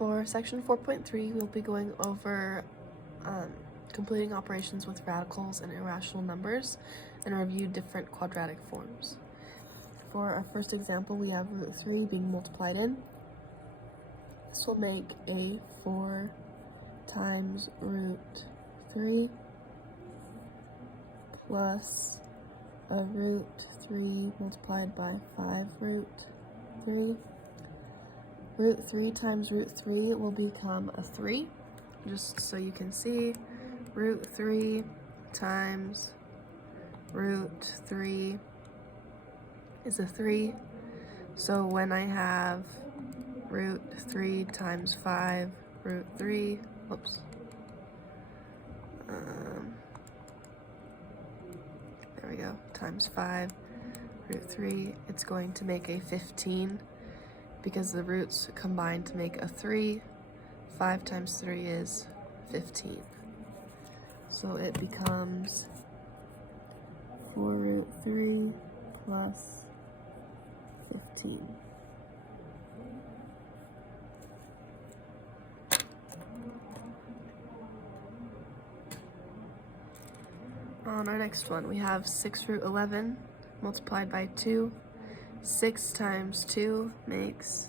For section 4.3, we'll be going over completing operations with radicals and irrational numbers and review different quadratic forms. For our first example, we have root 3 being multiplied in. This will make a 4 times root 3 plus a root 3 multiplied by 5 root 3. Root 3 times root 3 will become a 3. Just so you can see, root 3 times root 3 is a 3. So when I have root 3 times 5 root 3, whoops. There we go, times 5 root 3, it's going to make a 15 because the roots combine to make a 3. 5 times 3 is 15. So it becomes 4 root 3 plus 15. On our next one, we have 6 root 11 multiplied by 2. 6 times 2 makes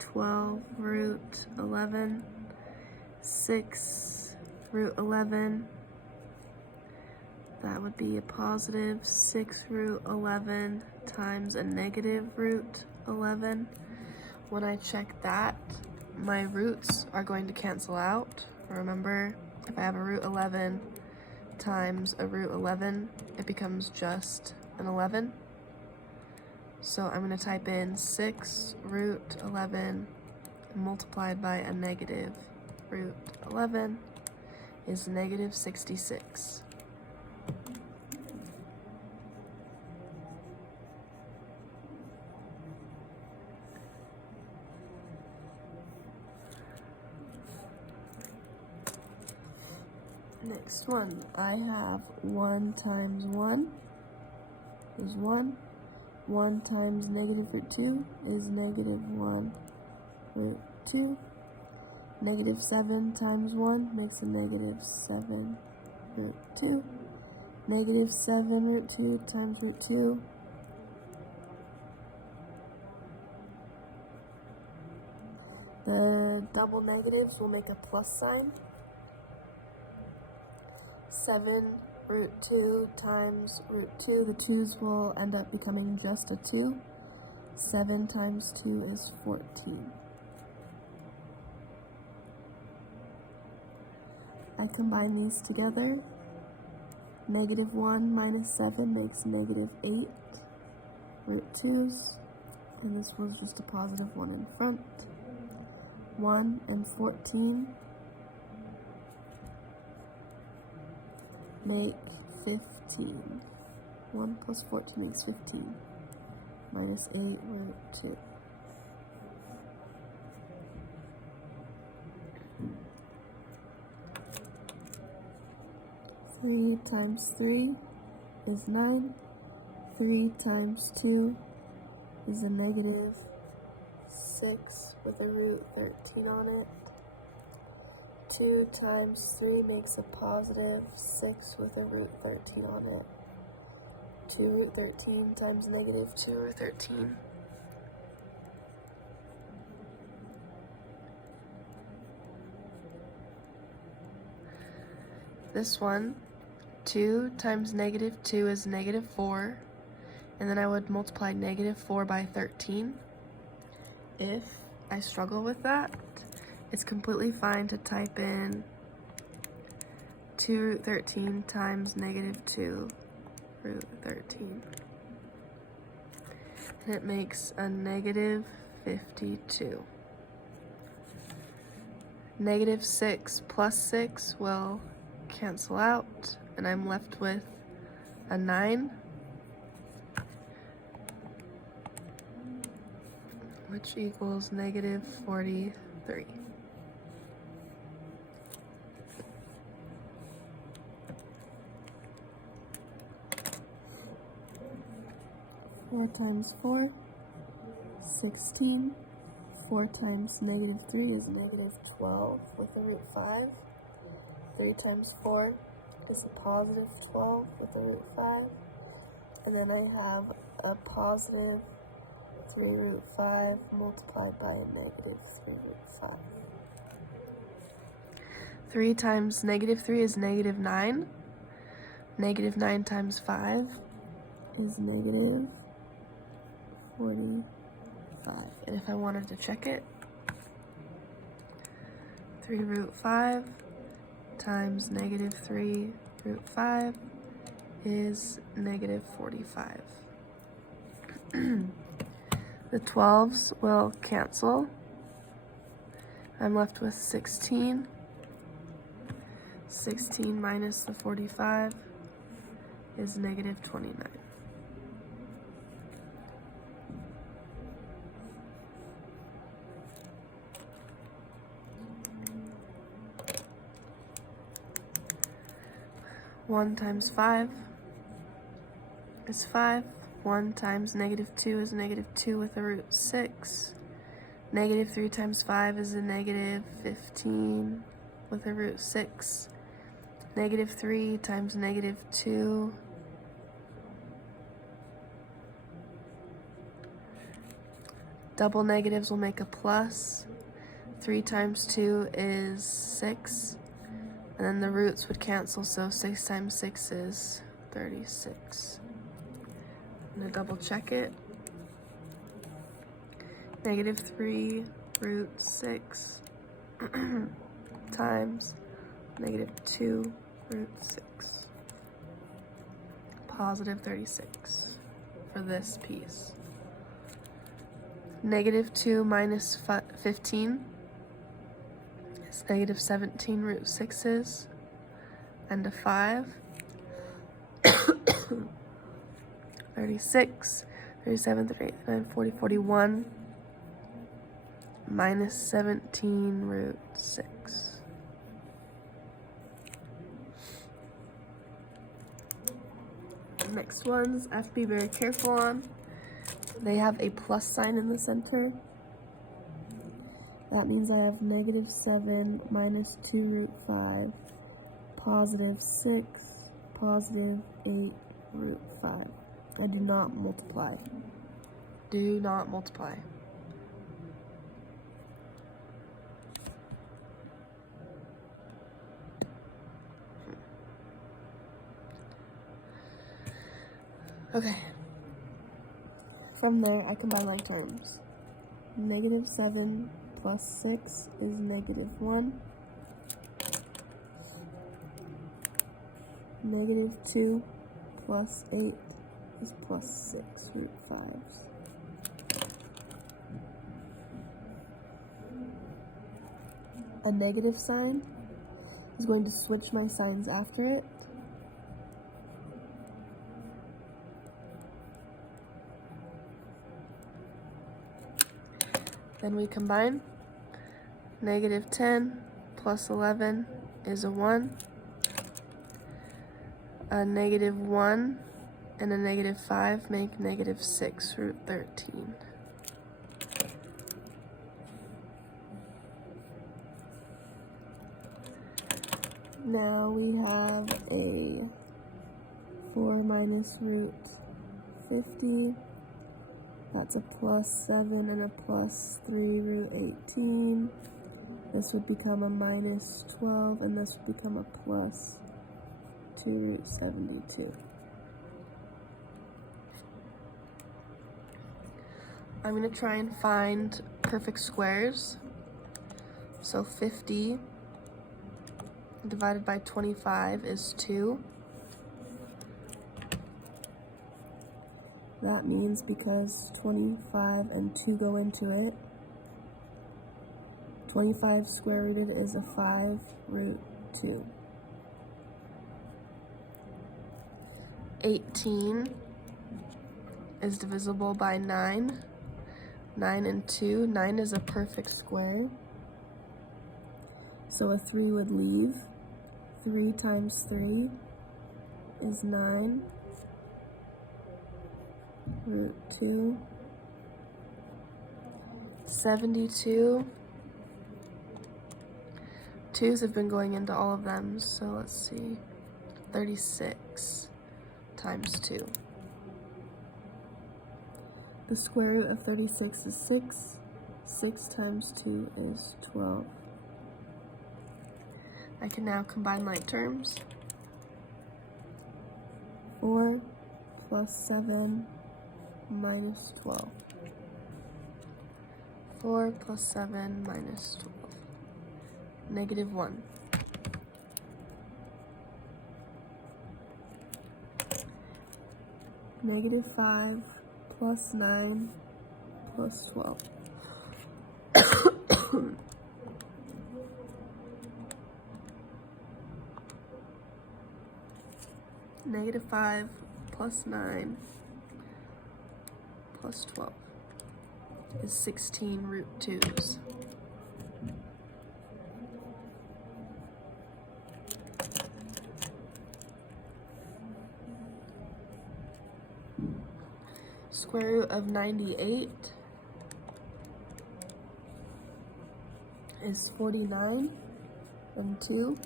12 root 11. 6 root 11, that would be a positive 6 root 11 times a negative root 11. When I check that, my roots are going to cancel out. Remember, if I have a root 11 times a root 11, it becomes just an 11. So I'm going to type in 6 root 11 multiplied by a negative root 11 is negative 66. Next one, I have 1 times 1 is 1. 1 times negative root 2 is negative 1 root 2. Negative 7 times 1 makes a negative 7 root 2. Negative 7 root 2 times root 2. The double negatives will make a plus sign. 7 root 2 times root 2, the 2's will end up becoming just a 2. 7 times 2 is 14. I combine these together. Negative 1 minus 7 makes negative 8 root 2's, and this was just a positive 1 in front. 1 and 14 make 15. 1 plus 14 makes 15. Minus 8 root 2. Three times 3 is 9. 3 times 2 is a negative 6 with a root 13 on it. 2 times 3 makes a positive 6 with a root 13 on it. 2 root 13 times negative 2 root 13. This one, 2 times negative 2 is negative 4, and then I would multiply negative 4 by 13. If I struggle with that, it's completely fine to type in 2 root 13 times negative 2 root 13. And it makes a negative 52. Negative 6 plus 6 will cancel out, and I'm left with a 9, which equals negative 43. Four times 4, 16. 4 times negative 3 is negative 12 with a root 5. 3 times 4 is a positive 12 with a root 5. And then I have a positive 3 root 5 multiplied by a negative 3 root 5. 3 times negative 3 is negative 9. Negative 9 times 5 is negative 45. And if I wanted to check it, 3 root 5 times negative 3 root 5 is negative 45. The 12s will cancel. I'm left with 16. 16 minus the 45 is negative 29. One times 5 is 5. 1 times negative 2 is negative 2 with a root 6. Negative 3 times 5 is a negative 15 with a root 6. Negative 3 times negative 2 double negatives will make a plus. 3 times 2 is 6. And then the roots would cancel, so 6 times 6 is 36. I'm going to double check it. Negative 3 root 6 times negative 2 root 6. Positive 36 for this piece. Negative 2 minus 15 is negative 17 root 6s and a 5. 36, 37, 38, 39, 40, 41 minus 17 root 6. Next ones I have to be very careful on. They have a plus sign in the center. That means I have negative 7 minus 2 root 5, positive 6, positive 8 root 5. I do not multiply. Do not multiply. Okay. From there, I combine like terms. Negative 7 plus 6 is negative 1. Negative 2 plus 8 is plus 6 root 5s. A negative sign is going to switch my signs after it. Then we combine. Negative 10 plus 11 is a 1. A negative 1 and a negative 5 make negative 6 root 13. Now we have a 4 minus root 50. That's a plus 7 and a plus 3 root 18. This would become a minus 12, and this would become a plus 2 root 72. I'm going to try and find perfect squares. So 50 divided by 25 is 2. That means because 25 and 2 go into it, 25 square rooted is a 5 root 2. 18 is divisible by 9. 9 and 2. 9 is a perfect square. So a 3 would leave. 3 times 3 is 9. Root 2. 72. 2's have been going into all of them, so let's see. 36 times 2. The square root of 36 is 6. 6 times 2 is 12. I can now combine like terms. 4 plus 7 minus 12. 4 plus 7 minus 12. Negative 1. Negative 5 plus 9 plus 12. Negative 5 plus 9 plus 12 is 16 root 2's. Square root of 98 is 49 and 2.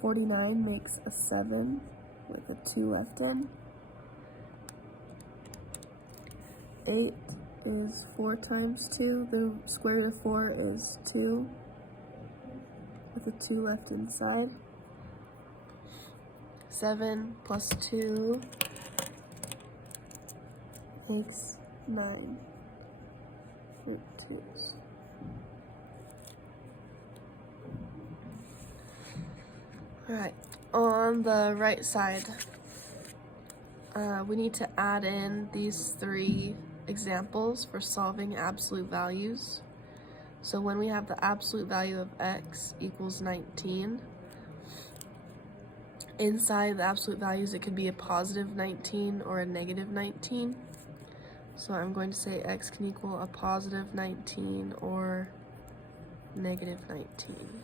49 makes a 7 with a 2 left in. 8 is 4 times 2. The square root of 4 is 2 with a 2 left inside. 7 plus 2 makes 9 root 2's. Alright, on the right side, we need to add in these 3 examples for solving absolute values. So when we have the absolute value of x equals 19, inside the absolute values it could be a positive 19 or a negative 19. So I'm going to say x can equal a positive 19 or negative 19.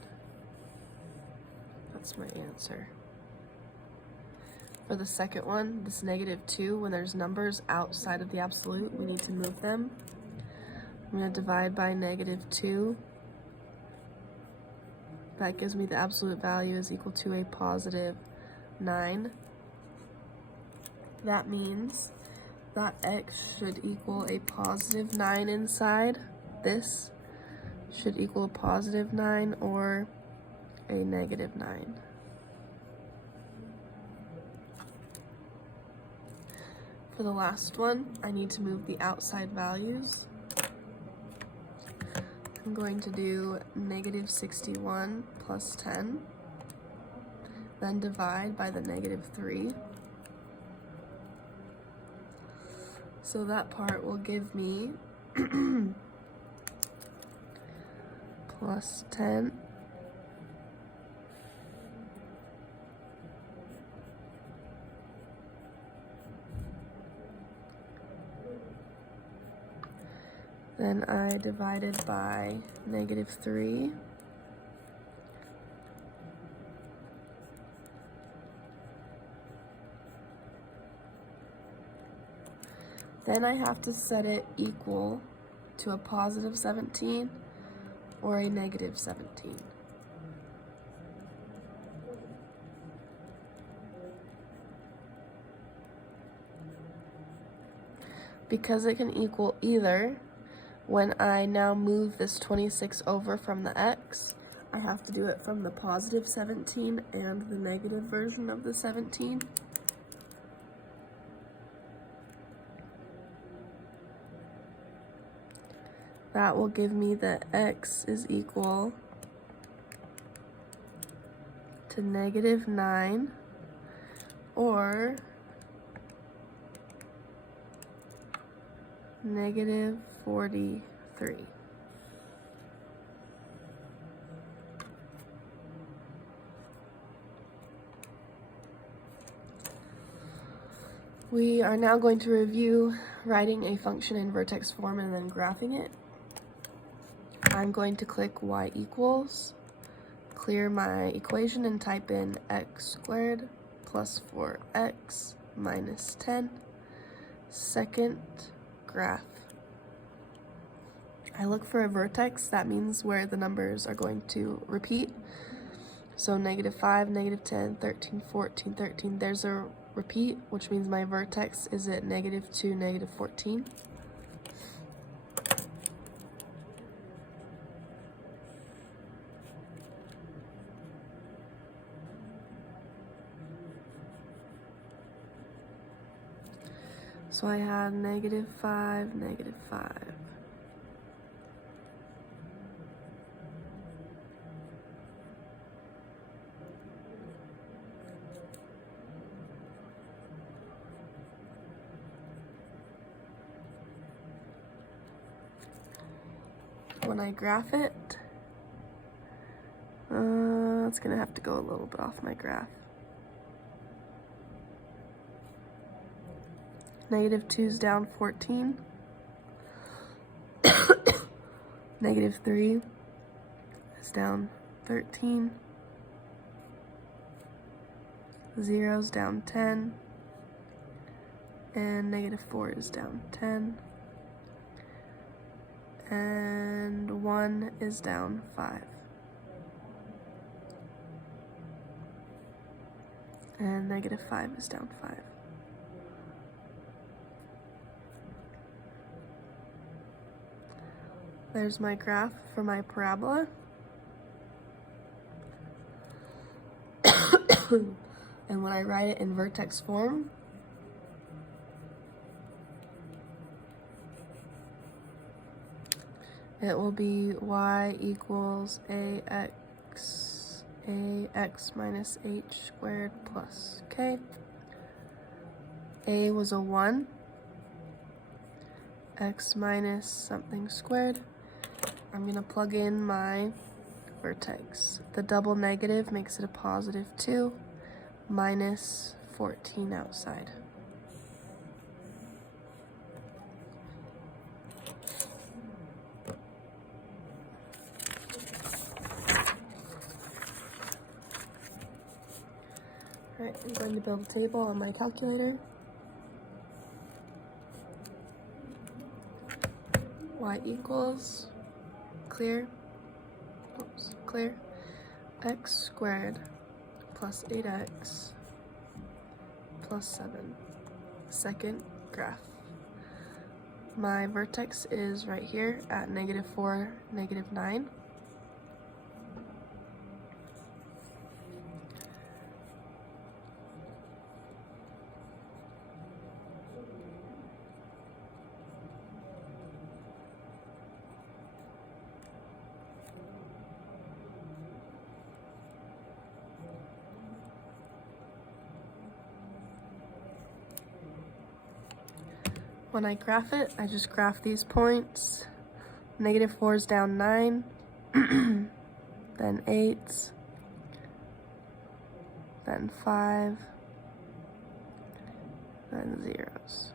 That's my answer. For the second one, this negative 2, when there's numbers outside of the absolute, we need to move them. I'm going to divide by negative 2. That gives me the absolute value is equal to a positive 9. That means that x should equal a positive 9 inside. This should equal a positive 9 or a negative 9. For the last one, I need to move the outside values. I'm going to do negative 61 plus 10, then divide by the negative 3. So that part will give me plus 10 then I divided by negative 3. Then I have to set it equal to a positive 17 or a negative 17. Because it can equal either, when I now move this 26 over from the x, I have to do it from the positive 17 and the negative version of the 17. That will give me that x is equal to negative 9 or negative 43. We are now going to review writing a function in vertex form and then graphing it. I'm going to click y equals, clear my equation and type in x squared plus 4x minus 10. Second, graph. I look for a vertex, that means where the numbers are going to repeat. So -5, -10, 13, 14, 13, there's a repeat, which means my vertex is at -2, -14. So I had -5, -5. When I graph it, it's gonna have to go a little bit off my graph. -2 is down 14. -3 is down 13. 0 is down 10. And -4 is down 10. And 1 is down 5. And -5 is down 5. There's my graph for my parabola. And when I write it in vertex form, it will be y equals ax minus h squared plus k. A was a 1, x minus something squared. I'm gonna plug in my vertex. The double negative makes it a +2, minus 14 outside. Alright, I'm going to build a table on my calculator. Y equals clear, x squared plus 8x plus 7. Second graph. My vertex is right here at -4, -9. When I graph it, I just graph these points. -4 is down 9, then 8, then 5, then 0s.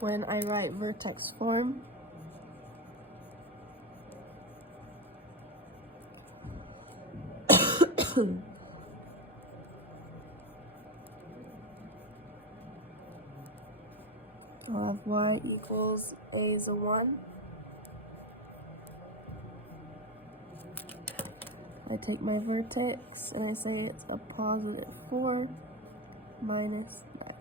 When I write vertex form, I'll have y equals a is a 1. I take my vertex and I say it's a +4 minus 9.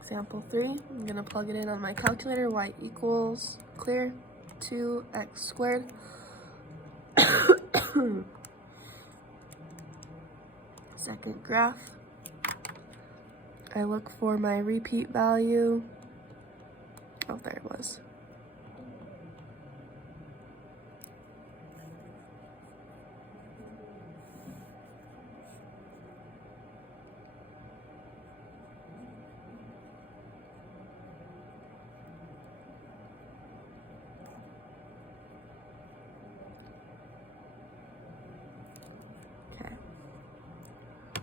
Example 3, I'm going to plug it in on my calculator. Y equals clear 2x squared second graph. I look for my repeat value. Oh, there it was.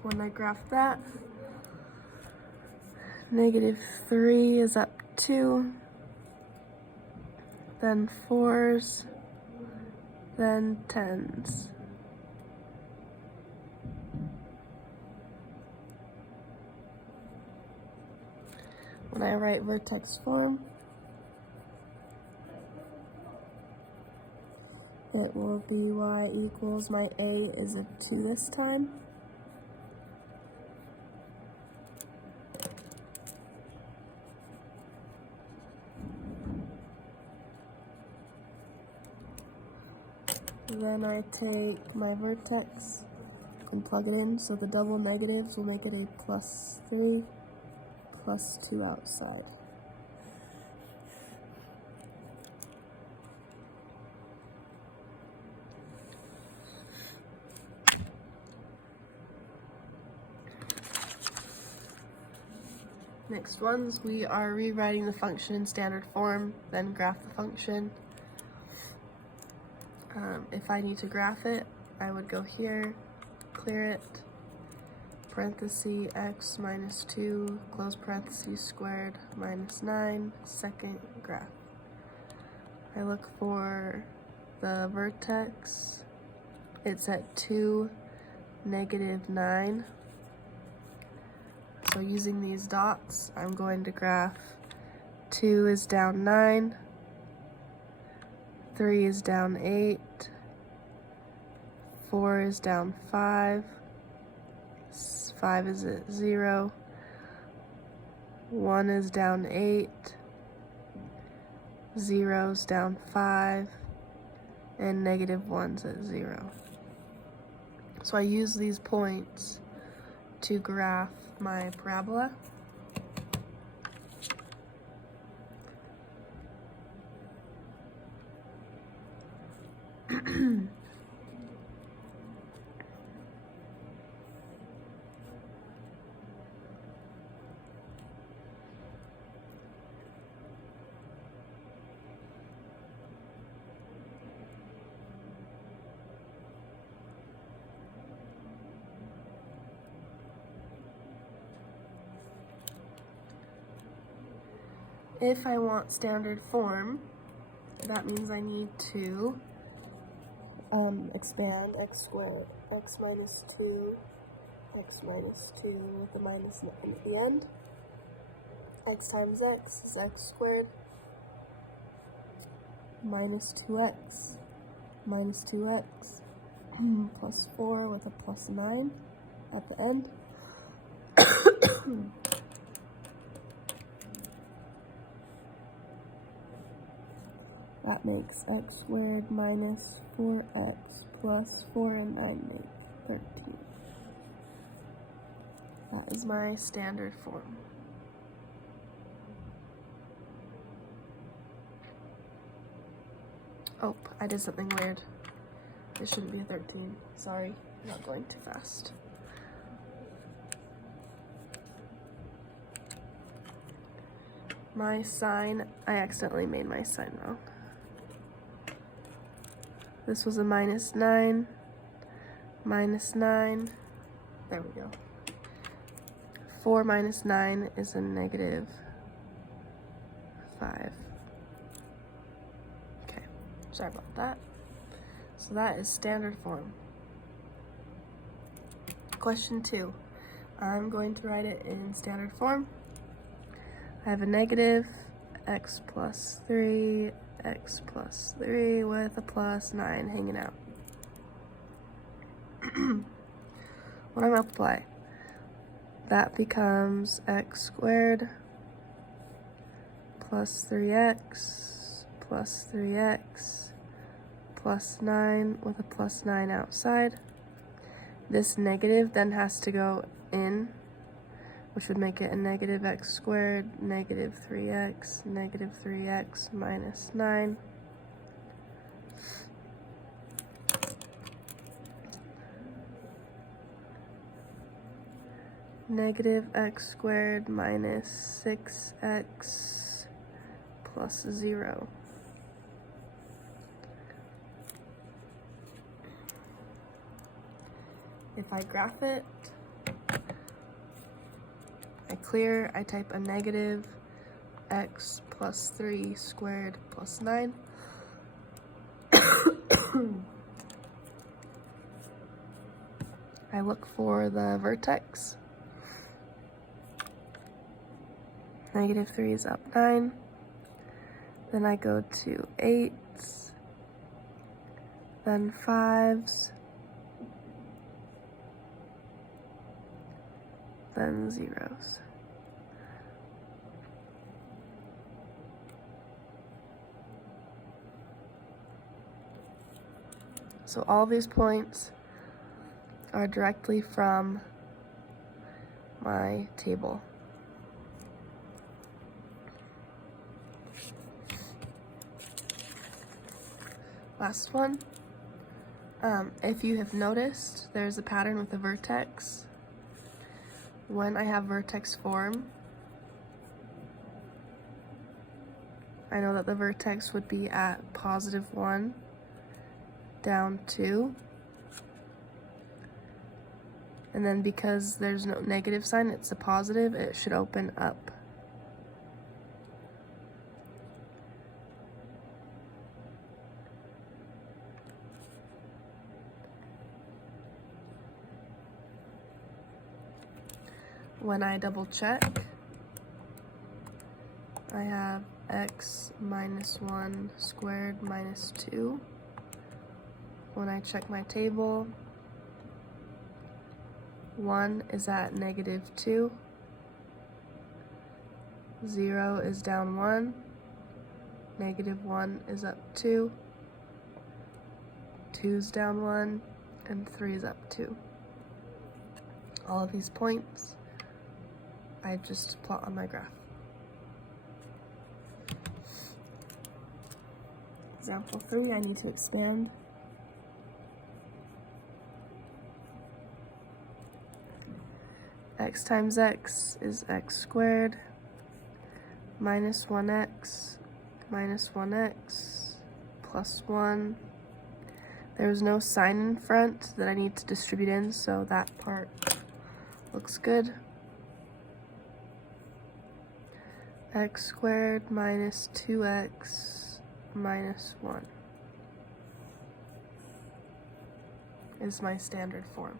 When I graph that, -3 is up 2, then 4s, then 10s. When I write vertex form, it will be y equals, my a is a 2 this time. Then I take my vertex and plug it in, so the double negatives will make it a +3, +2 outside. Next ones, we are rewriting the function in standard form, then graph the function. If I need to graph it, I would go here, clear it, parenthesis x minus 2, close parenthesis squared, -9, second graph. I look for the vertex. It's at 2, -9. So using these dots, I'm going to graph 2 is down 9, 3 is down 8, 4 is down 5, 5 is at 0, 1 is down 8, 0 is down 5, and -1's at 0. So I use these points to graph my parabola. If I want standard form, that means I need to expand x squared, x minus 2 with a minus at the end. X times x is x squared, minus 2x, plus 4 with a +9 at the end. That makes x squared minus 4x plus 4 and 9 make 13. That is my standard form. Oh, I did something weird. It shouldn't be a 13. Sorry, I'm not going too fast. My sign, I accidentally made my sign wrong. This was a -9, -9, there we go. 4 minus 9 is a -5. Okay, sorry about that. So that is standard form. Question 2. I'm going to write it in standard form. I have a negative x plus 3, x plus 3 with a +9 hanging out. When I multiply, that becomes x squared plus 3x plus 3x plus 9 with a +9 outside. This negative then has to go in, which would make it a -x squared, -3x, -3x minus 9. -x squared minus 6x plus 0. If I graph it, I clear, I type a negative x plus 3 squared plus 9. I look for the vertex. Negative 3 is up 9. Then I go to 8s, then 5s, then 0s. So all these points are directly from my table. Last one. If you have noticed, there's a pattern with a vertex. When I have vertex form, I know that the vertex would be at positive 1, down 2. And then because there's no negative sign, it's a positive, it should open up. When I double check, I have x minus 1 squared minus 2. When I check my table, 1 is at negative 2, 0 is down 1, negative 1 is up 2, 2 is down 1, and 3 is up 2. All of these points I just plot on my graph. Example 3, I need to expand. X times x is x squared minus 1x minus 1x plus 1. There's no sign in front that I need to distribute in, so that part looks good. X squared minus 2x minus 1 is my standard form.